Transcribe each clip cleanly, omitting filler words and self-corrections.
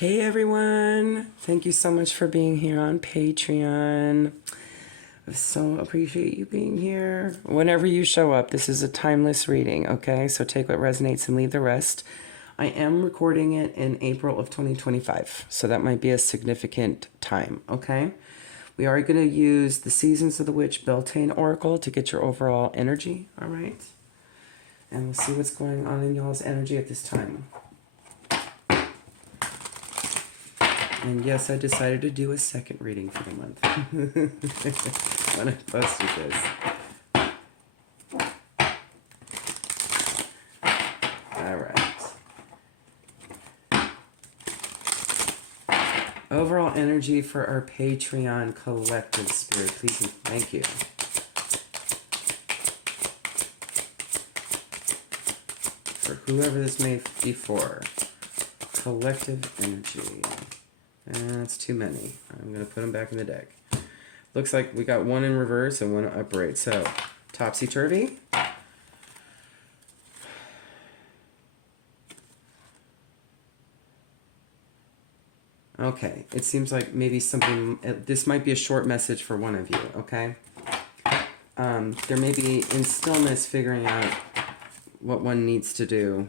Hey everyone! Thank you so much for being here on Patreon. I so appreciate you being here. Whenever you show up, this is a timeless reading, okay? So take what resonates and leave the rest. I am recording it in April of 2025, so that might be a significant time, okay? We are going to use the Seasons of the Witch Beltane Oracle to get your overall energy, all right? And we'll see what's going on in y'all's energy at this time. And yes, I decided to do a second reading for the month when I posted this. All right. Overall energy for our Patreon collective spirit, please and thank you. For whoever this may be for, collective energy. That's too many. I'm going to put them back in the deck. Looks like we got one in reverse and one upright. So, topsy-turvy. Okay, it seems like maybe something... This might be a short message for one of you, okay? There may be in stillness figuring out what one needs to do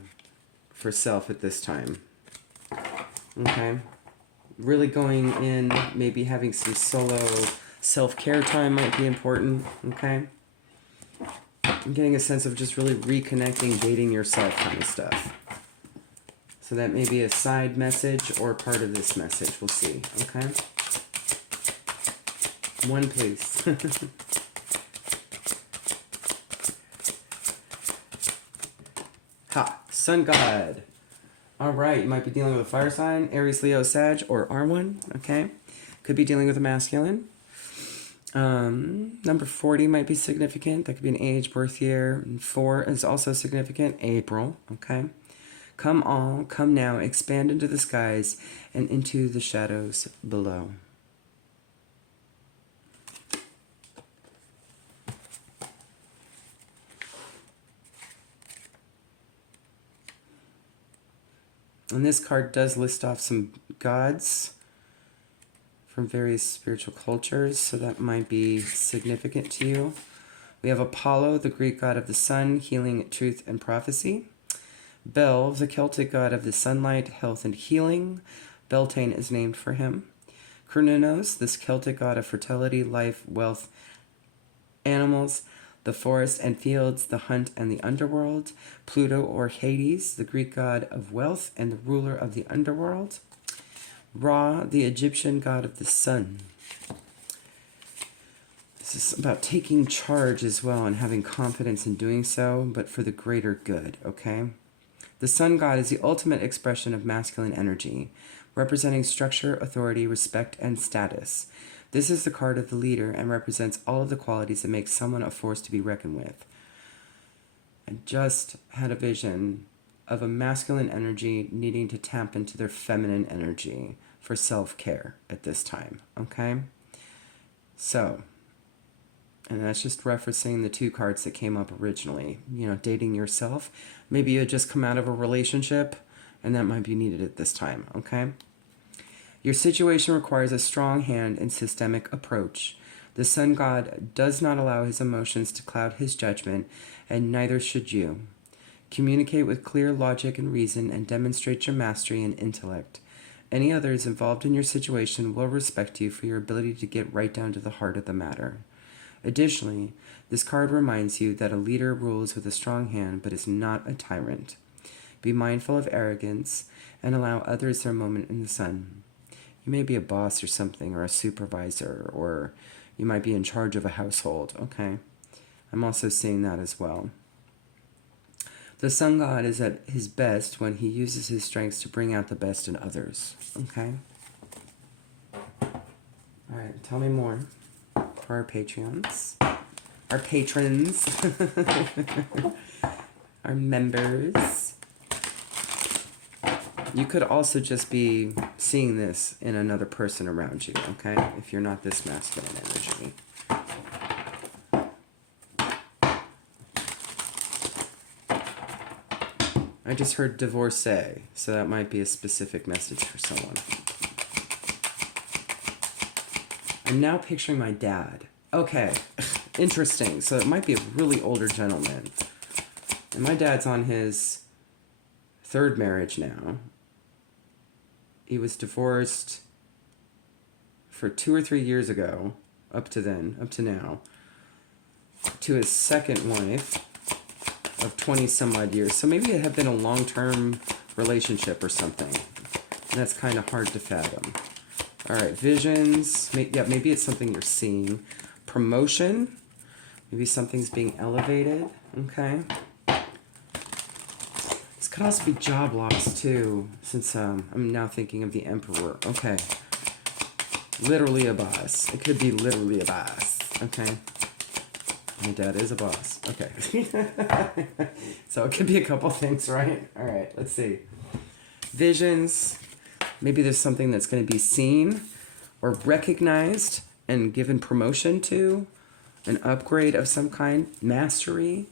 for self at this time. Okay? Really going in, maybe having some solo self-care time might be important, okay? I'm getting a sense of just really reconnecting, dating yourself kind of stuff. So that may be a side message or part of this message. We'll see, okay? One, please. Ha! Sun God. All right, you might be dealing with a fire sign, Aries, Leo, Sag, or R1, okay? Could be dealing with a masculine. Number 40 might be significant. That could be an age, birth year. And 4 is also significant, April, okay? Come all, come now, expand into the skies and into the shadows below. And this card does list off some gods from various spiritual cultures, so that might be significant to you. We have Apollo, the Greek god of the sun, healing, truth, and prophecy. Bel, the Celtic god of the sunlight, health, and healing. Beltane is named for him. Cernunnos, this Celtic god of fertility, life, wealth, animals, the forest and fields, the hunt and the underworld. Pluto or Hades, the Greek god of wealth and the ruler of the underworld. Ra, the Egyptian god of the sun. This is about taking charge as well and having confidence in doing so, but for the greater good, okay? The sun god is the ultimate expression of masculine energy, representing structure, authority, respect, and status. This is the card of the leader and represents all of the qualities that make someone a force to be reckoned with. I just had a vision of a masculine energy needing to tap into their feminine energy for self-care at this time, okay? So, and that's just referencing the two cards that came up originally. You know, dating yourself. Maybe you had just come out of a relationship and that might be needed at this time, okay? Your situation requires a strong hand and systemic approach. The sun god does not allow his emotions to cloud his judgment, and neither should you. Communicate with clear logic and reason and demonstrate your mastery and intellect. Any others involved in your situation will respect you for your ability to get right down to the heart of the matter. Additionally, this card reminds you that a leader rules with a strong hand but is not a tyrant. Be mindful of arrogance and allow others their moment in the sun. You may be a boss or something, or a supervisor, or you might be in charge of a household, okay? I'm also seeing that as well. The sun god is at his best when he uses his strengths to bring out the best in others, okay? All right, tell me more for our Patreons. Our patrons. Our members. You could also just be seeing this in another person around you, okay? If you're not this masculine energy. I I just heard divorcee, so that might be a specific message for someone. I'm now picturing my dad. Okay, interesting. So it might be a really older gentleman. And my dad's on his third marriage now. He was divorced for 2 or 3 years ago, up to now, to his second wife of 20 some odd years. So maybe it had been a long-term relationship or something. And that's kind of hard to fathom. All right, visions. Yeah, maybe it's something you're seeing. Promotion. Maybe something's being elevated. Okay. This could also be job loss too, since I'm now thinking of the emperor. Okay. Literally a boss. It could be literally a boss. Okay. My dad is a boss. Okay. So it could be a couple things, right? All right, let's see. Visions. Maybe there's something that's going to be seen or recognized and given promotion to. An upgrade of some kind. Mastery.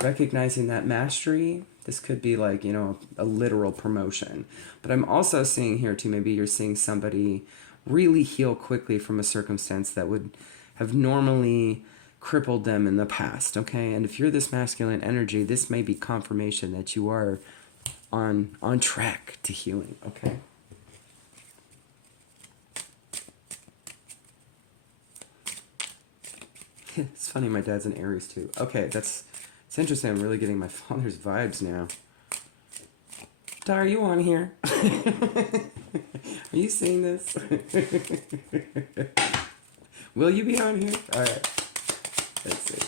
Recognizing that mastery. This could be like, a literal promotion. But I'm also seeing here too, maybe you're seeing somebody really heal quickly from a circumstance that would have normally crippled them in the past, okay? And if you're this masculine energy, this may be confirmation that you are on track to healing, okay? It's funny, my dad's an Aries too. Okay, it's interesting. I'm really getting my father's vibes now. Dar, are you on here? Are you seeing this? Will you be on here? All right. Let's see.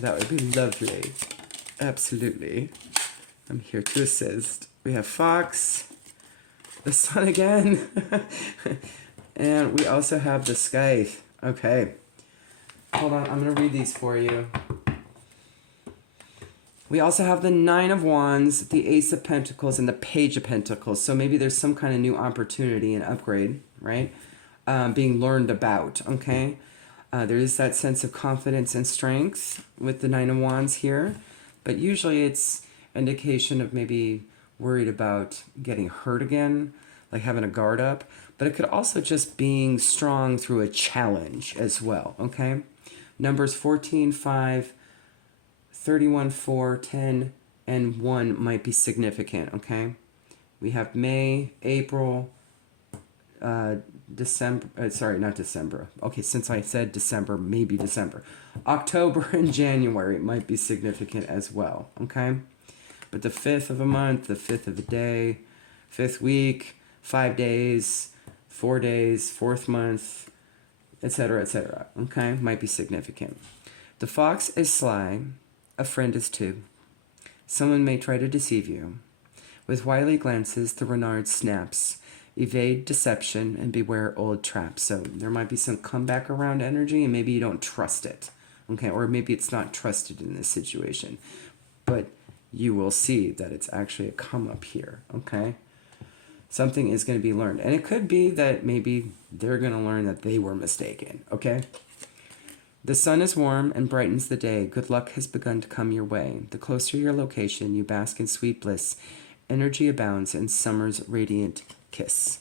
That would be lovely. Absolutely. I'm here to assist. We have Fox, the sun again, and we also have the Scythe. Okay. Hold on, I'm going to read these for you. We also have the Nine of Wands, the Ace of Pentacles, and the Page of Pentacles. So maybe there's some kind of new opportunity and upgrade, right? Being learned about, okay? There is that sense of confidence and strength with the Nine of Wands here. But usually it's indication of maybe worried about getting hurt again, like having a guard up. But it could also just being strong through a challenge as well, okay? Numbers 14, 5, 31, 4, 10, and 1 might be significant, okay? We have May, April, December, sorry, not December. Okay, since I said December, maybe December. October and January might be significant as well, okay? But the 5th of a month, the 5th of a day, 5th week, 5 days, 4 days, 4th month, etc., okay? Might be significant. The fox is sly, a friend is too. Someone may try to deceive you. With wily glances, the renard snaps. Evade deception and beware old traps. So there might be some comeback around energy and maybe you don't trust it, okay? Or maybe it's not trusted in this situation. But you will see that it's actually a come up here, okay? Something is going to be learned. And it could be that maybe they're going to learn that they were mistaken, okay? The sun is warm and brightens the day. Good luck has begun to come your way. The closer your location, you bask in sweet bliss. Energy abounds in summer's radiant kiss.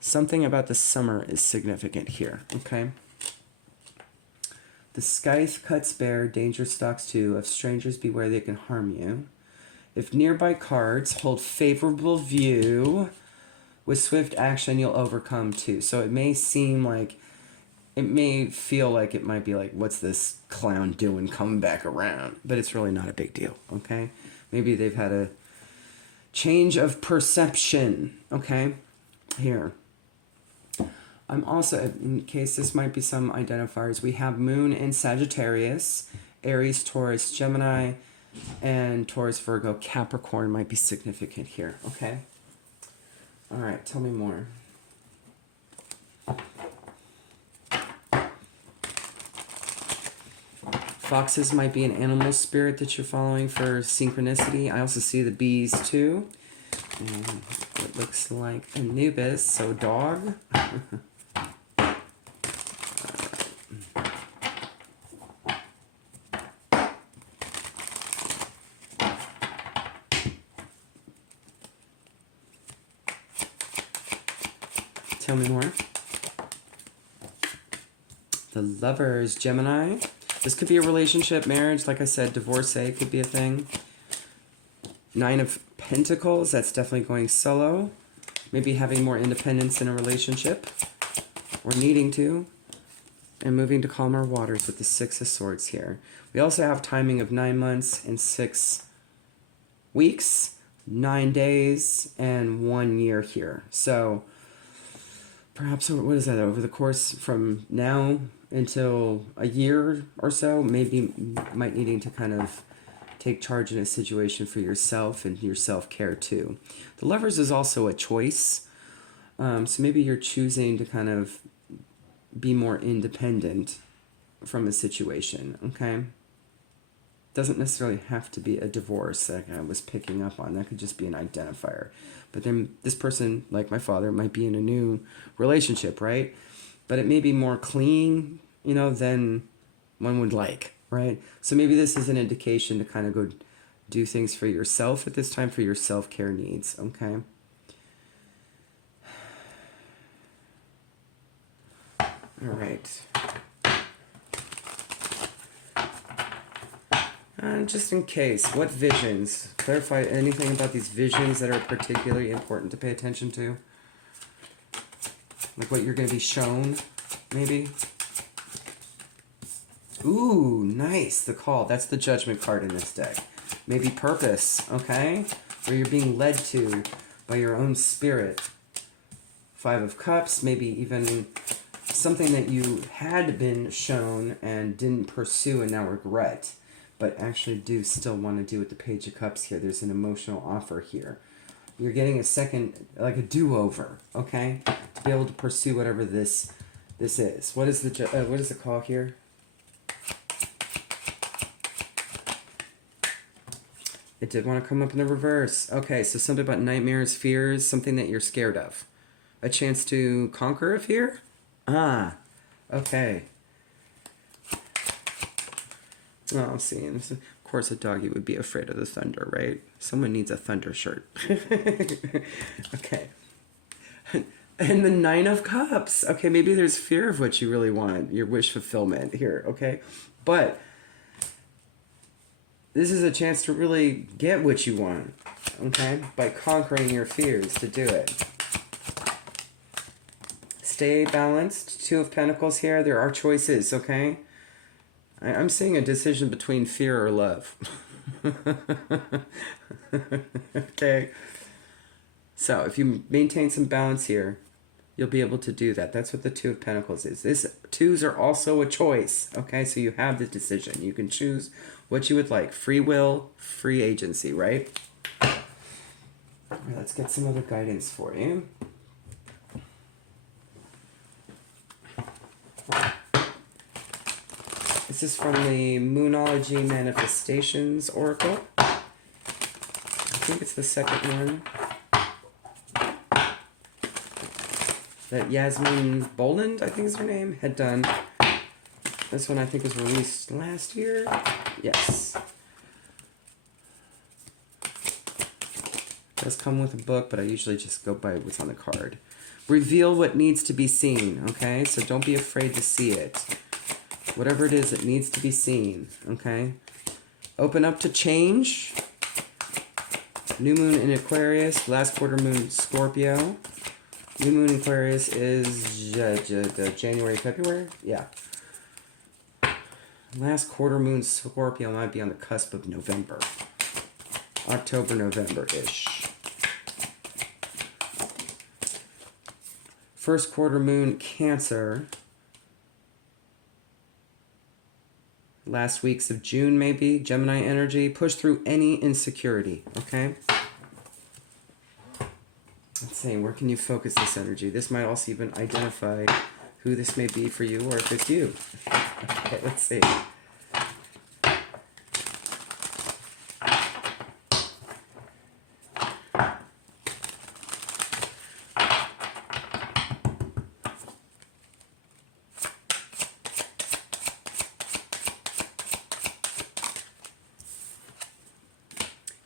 Something about the summer is significant here, okay? The scythe cuts bare, danger stalks too. Of strangers beware, they can harm you. If nearby cards hold favorable view, with swift action you'll overcome too. So it may seem like, it may feel like it might be like, what's this clown doing coming back around? But it's really not a big deal, okay? Maybe they've had a change of perception, okay? Here. I'm also, in case this might be some identifiers, we have Moon in Sagittarius, Aries, Taurus, Gemini, and Taurus, Virgo, Capricorn might be significant here, okay? All right, tell me more. Foxes might be an animal spirit that you're following for synchronicity. I also see the bees too. And it looks like Anubis, so dog. Tell me more. The Lovers, Gemini. This could be a relationship, marriage. Like I said, divorcee could be a thing. Nine of Pentacles. That's definitely going solo. Maybe having more independence in a relationship. Or needing to. And moving to calmer waters with the Six of Swords here. We also have timing of 9 months and 6 weeks. 9 days and 1 year here. So perhaps, what is that, over the course from now until a year or so, maybe might needing to kind of take charge in a situation for yourself and your self-care too. The Lovers is also a choice. So maybe you're choosing to kind of be more independent from a situation, okay? Doesn't necessarily have to be a divorce like I was picking up on. That could just be an identifier. But then this person, like my father, might be in a new relationship, right? But it may be more clean, you know, than one would like, right? So maybe this is an indication to kind of go do things for yourself at this time for your self-care needs, okay? All right. Just in case, what visions? Clarify anything about these visions that are particularly important to pay attention to? Like what you're going to be shown, maybe? Ooh, nice, the Call. That's the Judgment card in this deck. Maybe purpose, okay? Where you're being led to by your own spirit. Five of Cups, maybe even something that you had been shown and didn't pursue and now regret, but actually do still want to do with the Page of Cups here. There's an emotional offer here. You're getting a second, like a do-over, okay? To be able to pursue whatever this is. What is the call here? It did want to come up in the reverse. Okay, so something about nightmares, fears, something that you're scared of. A chance to conquer a fear? Ah, okay. Oh, see, and this, of course a doggy would be afraid of the thunder, right? Someone needs a thunder shirt. Okay. And the Nine of Cups. Okay, maybe there's fear of what you really want, your wish fulfillment here, okay? But this is a chance to really get what you want, okay? By conquering your fears to do it. Stay balanced. Two of Pentacles here. There are choices, okay? I'm seeing a decision between fear or love. Okay. So if you maintain some balance here, you'll be able to do that. That's what the Two of Pentacles is. This twos are also a choice, okay? So you have the decision. You can choose what you would like. Free will, free agency, right? All right, let's get some other guidance for you. This is from the Moonology Manifestations Oracle. I think it's the second one. That Yasmin Boland, I think is her name, had done. This one I think was released last year. Yes. It does come with a book, but I usually just go by what's on the card. Reveal what needs to be seen, okay? So don't be afraid to see it. Whatever it is, it needs to be seen, okay? Open up to change. New moon in Aquarius, last quarter moon Scorpio. New moon in Aquarius is January, February? Yeah. Last quarter moon Scorpio might be on the cusp of November. October, November-ish. First quarter moon Cancer. Last weeks of June, maybe. Gemini energy. Push through any insecurity, okay? Let's see, where can you focus this energy? This might also even identify who this may be for you or if it's you. Okay, let's see.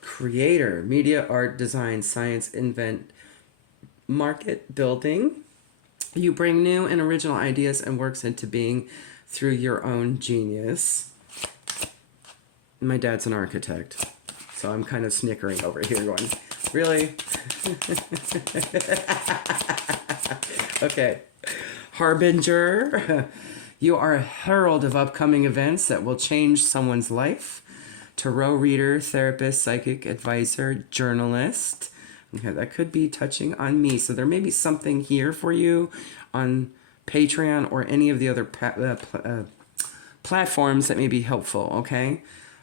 Creator, media, art, design, science, invent, market, building. You bring new and original ideas and works into being through your own genius. My dad's an architect, so I'm kind of snickering over here going, really? Okay. Harbinger. You are a herald of upcoming events that will change someone's life. Tarot reader, therapist, psychic advisor, journalist. Okay, that could be touching on me. So there may be something here for you on Patreon or any of the other platforms that may be helpful, okay?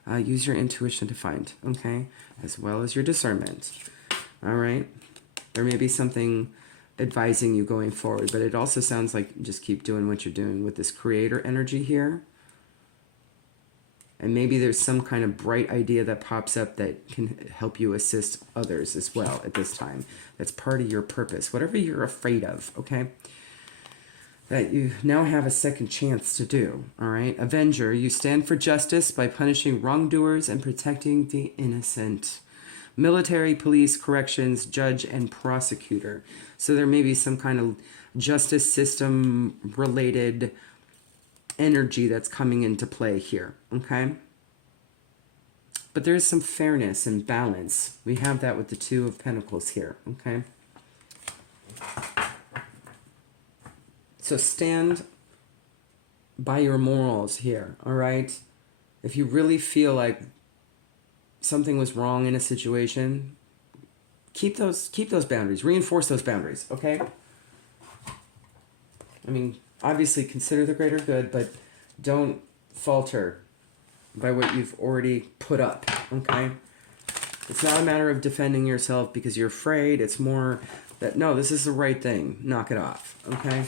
Use your intuition to find, okay? As well as your discernment. All right? There may be something advising you going forward, but it also sounds like just keep doing what you're doing with this creator energy here. And maybe there's some kind of bright idea that pops up that can help you assist others as well at this time. That's part of your purpose, whatever you're afraid of, okay? That you now have a second chance to do, all right? Avenger, you stand for justice by punishing wrongdoers and protecting the innocent. Military, police, corrections, judge, and prosecutor. So there may be some kind of justice system related energy that's coming into play here, okay? But there's some fairness and balance. We have that with the Two of Pentacles here, okay? So stand by your morals here, all right? If you really feel like something was wrong in a situation, keep those boundaries, reinforce those boundaries, okay? I mean, obviously consider the greater good, but don't falter by what you've already put up, okay? It's not a matter of defending yourself because you're afraid. It's more that, no, this is the right thing. Knock it off, okay?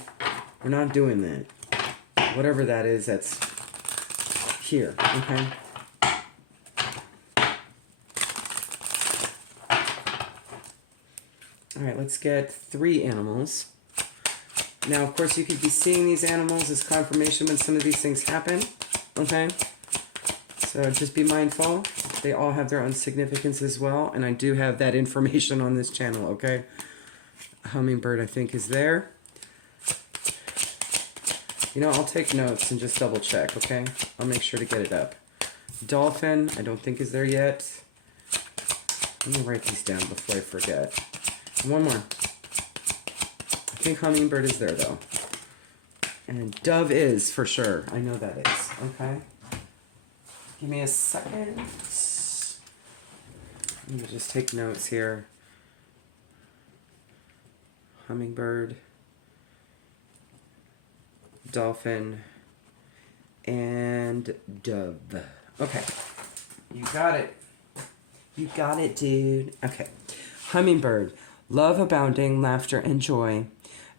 We're not doing that. Whatever that is, that's here, okay? All right, let's get 3 animals. Now, of course, you could be seeing these animals as confirmation when some of these things happen, okay? So just be mindful. They all have their own significance as well, and I do have that information on this channel, okay? Hummingbird, I think, is there. You know, I'll take notes and just double check, okay? I'll make sure to get it up. Dolphin, I don't think is there yet. Let me write these down before I forget. One more. I think hummingbird is there, though. And dove is, for sure. I know that is. Okay. Give me a second. Let me just take notes here. Hummingbird. Dolphin. And dove. Okay. You got it. You got it, dude. Okay. Hummingbird. Love abounding, laughter and joy.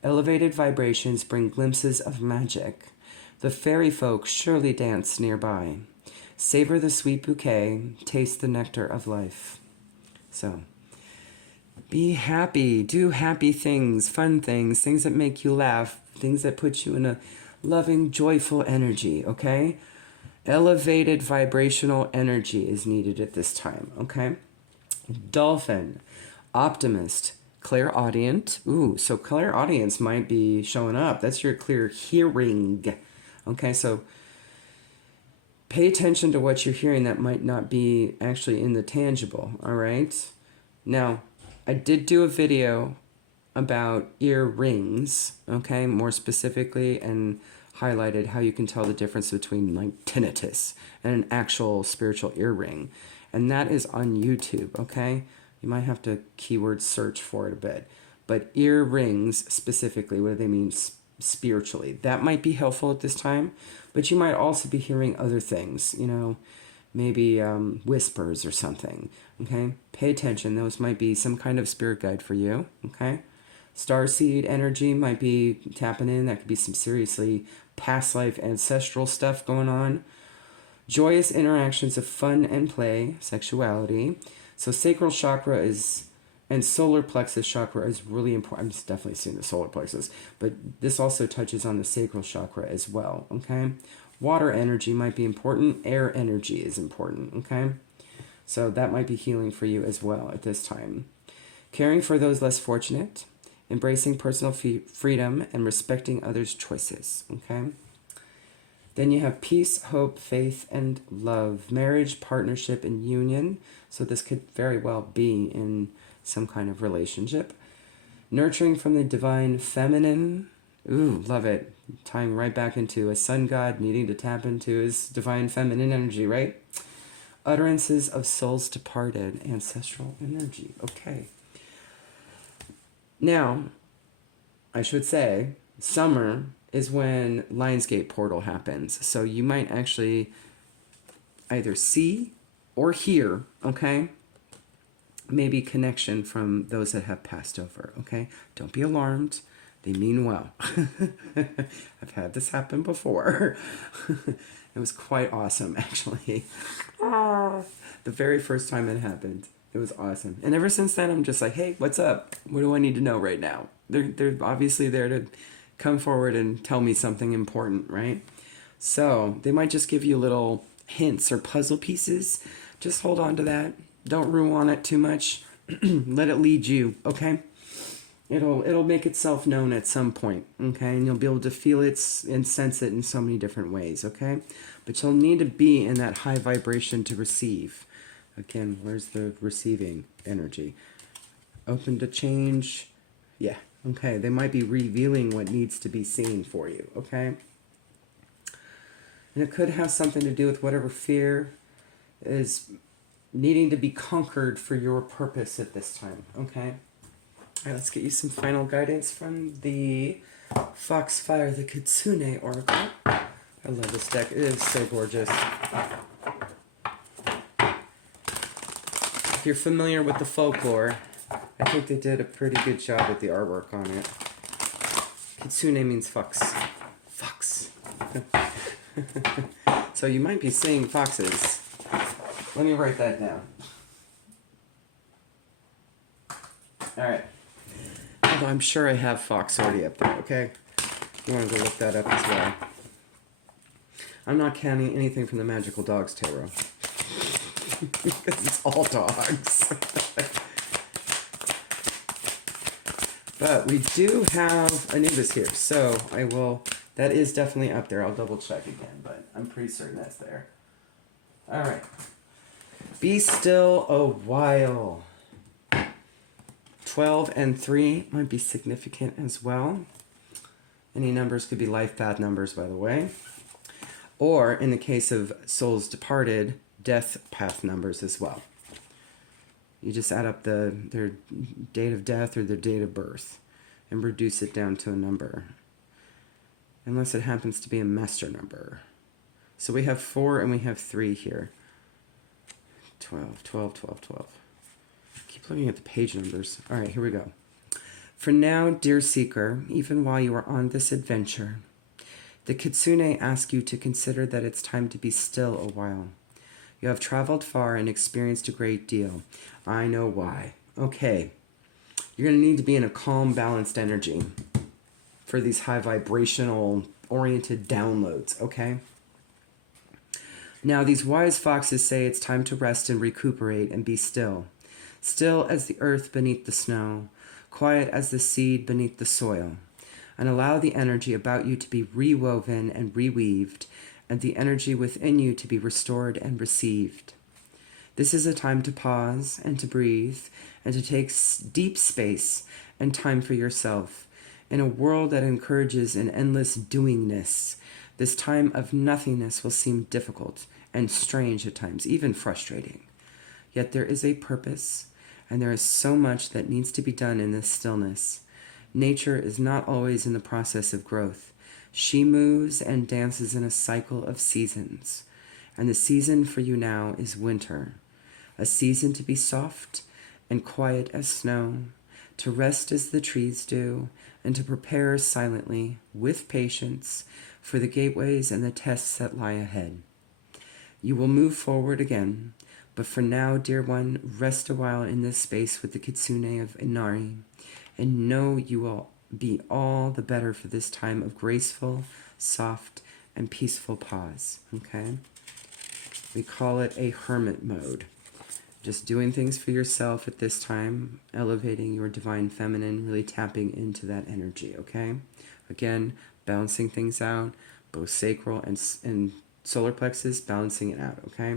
Elevated vibrations bring glimpses of magic. The fairy folk surely dance nearby. Savor the sweet bouquet, taste the nectar of life. So, be happy, do happy things, fun things, things that make you laugh, things that put you in a loving, joyful energy, okay? Elevated vibrational energy is needed at this time, okay? Dolphin, optimist, clairaudient. Ooh, so clairaudience might be showing up. That's your clear hearing. Okay, so pay attention to what you're hearing that might not be actually in the tangible, all right? Now, I did do a video about earrings, okay, more specifically, and highlighted how you can tell the difference between like tinnitus and an actual spiritual earring. And that is on YouTube, okay? You might have to keyword search for it a bit. But earrings specifically, what do they mean spiritually? That might be helpful at this time. But you might also be hearing other things, you know, maybe whispers or something, okay? Pay attention. Those might be some kind of spirit guide for you, okay? Starseed energy might be tapping in. That could be some seriously past life ancestral stuff going on. Joyous interactions of fun and play, sexuality. So sacral chakra is, and solar plexus chakra is really important. I'm just definitely seeing the solar plexus, but this also touches on the sacral chakra as well, okay? Water energy might be important. Air energy is important, okay? So that might be healing for you as well at this time. Caring for those less fortunate. embracing personal freedom and respecting others' choices. Okay. Then you have peace, hope, faith, and love, marriage, partnership, and union. So this could very well be in some kind of relationship. Nurturing from the divine feminine. Ooh, love it. Tying right back into a sun god needing to tap into his divine feminine energy, right? Utterances of souls departed, ancestral energy. Okay. Now, I should say, summer is when Lionsgate portal happens. So you might actually either see or hear, okay, maybe connection from those that have passed over, okay? Don't be alarmed. They mean well. I've had this happen before. It was quite awesome, actually. The very first time it happened, it was awesome. And ever since then, I'm just like, hey, what's up? What do I need to know right now? They're obviously there to come forward and tell me something important, right? So they might just give you little hints or puzzle pieces. Just hold on to that. Don't rue on it too much. Let it lead you, okay? It'll make itself known at some point, okay? And you'll be able to feel it and sense it in so many different ways, okay? But you'll need to be in that high vibration to receive. Again, where's the receiving energy? Open to change. Yeah, okay. They might be revealing what needs to be seen for you, okay? And it could have something to do with whatever fear is needing to be conquered for your purpose at this time, okay? All right, let's get you some final guidance from the Foxfire the Kitsune Oracle. I love this deck. It is so gorgeous. If you're familiar with the folklore, I think they did a pretty good job with the artwork on it. Kitsune means fox. Fox. So you might be seeing foxes. Let me write that down. Alright. Although I'm sure I have fox already up there, okay? You want to go look that up as well. I'm not counting anything from the Magical Dogs Tarot. Because it's all dogs. But we do have Anubis here, so I will... That is definitely up there. I'll double check again, but I'm pretty certain that's there. Alright. Be still a while. 12 and 3 might be significant as well. Any numbers could be life path numbers, by the way. Or, in the case of souls departed, death path numbers as well. You just add up their date of death or their date of birth and reduce it down to a number. Unless it happens to be a master number. So we have 4 and we have 3 here. 12, 12, 12, 12. Keep looking at the page numbers. All right, here we go. For now, dear seeker, even while you are on this adventure, the Kitsune asks you to consider that it's time to be still a while. You have traveled far and experienced a great deal. I know why. Okay. You're going to need to be in a calm, balanced energy for these high vibrational oriented downloads, okay? Now, these wise foxes say it's time to rest and recuperate and be still. Still as the earth beneath the snow, quiet as the seed beneath the soil, and allow the energy about you to be rewoven and reweaved, and the energy within you to be restored and received. This is a time to pause and to breathe and to take deep space and time for yourself. In a world that encourages an endless doingness, this time of nothingness will seem difficult and strange at times, even frustrating. Yet there is a purpose, and there is so much that needs to be done in this stillness. Nature is not always in the process of growth. She moves and dances in a cycle of seasons. And the season for you now is winter. A season to be soft and quiet as snow, to rest as the trees do, and to prepare silently, with patience, for the gateways and the tests that lie ahead. You will move forward again, but for now, dear one, rest a while in this space with the Kitsune of Inari, and know you will be all the better for this time of graceful, soft, and peaceful pause, okay? We call it a hermit mode. Just doing things for yourself at this time, elevating your divine feminine, really tapping into that energy, okay? Again, balancing things out, both sacral and solar plexus, balancing it out, okay?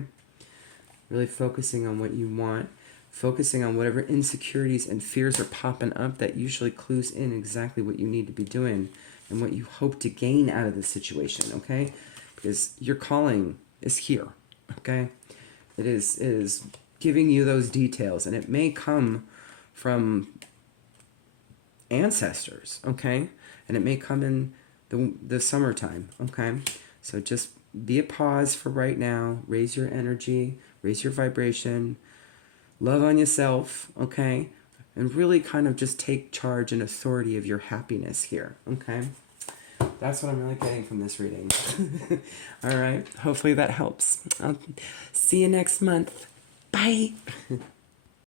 Really focusing on what you want, focusing on whatever insecurities and fears are popping up that usually clues in exactly what you need to be doing and what you hope to gain out of the situation, okay? Because your calling is here, okay? It is giving you those details, and it may come from ancestors, okay? And it may come in the summertime, okay? So just be a pause for right now. Raise your energy, raise your vibration, love on yourself, okay? And really kind of just take charge and authority of your happiness here, okay? That's what I'm really getting from this reading. All right. Hopefully that helps. I'll see you next month. Bye.